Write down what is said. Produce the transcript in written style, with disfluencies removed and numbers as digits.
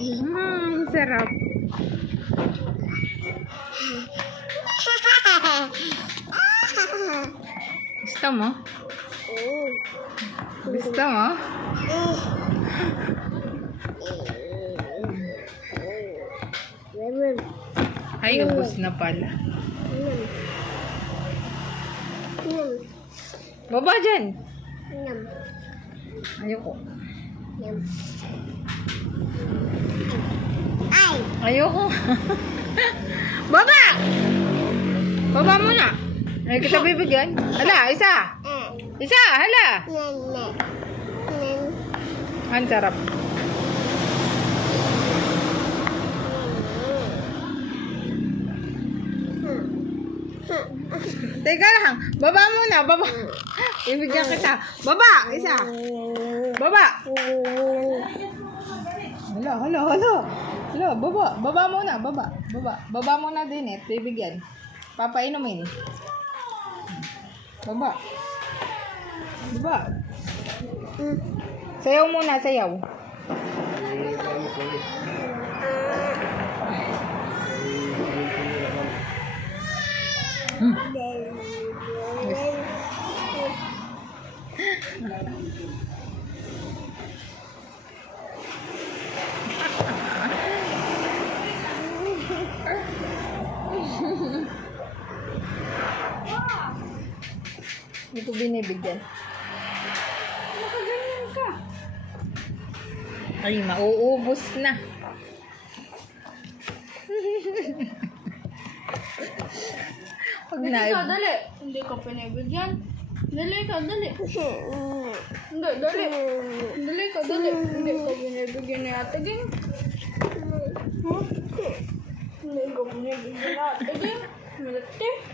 Sarap. Gusto mo? Gusto mo? Ay, ubos na pala. Baba dyan. Ayoko. Ayoko. Baba! Baba muna. Ay, kita bibigyan. Hala, isa. Isa, hala. Ang sarap. Teka lang. Baba muna. Baba. Ibigyan kita. Baba. Isa. Baba. Hala, hala, hala. Hala, baba. Baba muna. Baba. Baba. Baba muna din eh. Bibigyan. Papainumin. Baba. Baba. Sayaw muna. Sayaw. Hindi ko binibigyan. Nakaganyan ka. Ay, mauubos na. Huwag na. Dali. Hindi ka pinibigyan. Dali ka, dali. Hindi, dali. Dali ka, dali. Hindi ka binibigyan ni Ate Ging. Hindi ka binibigyan ni Ate Ging. Milati.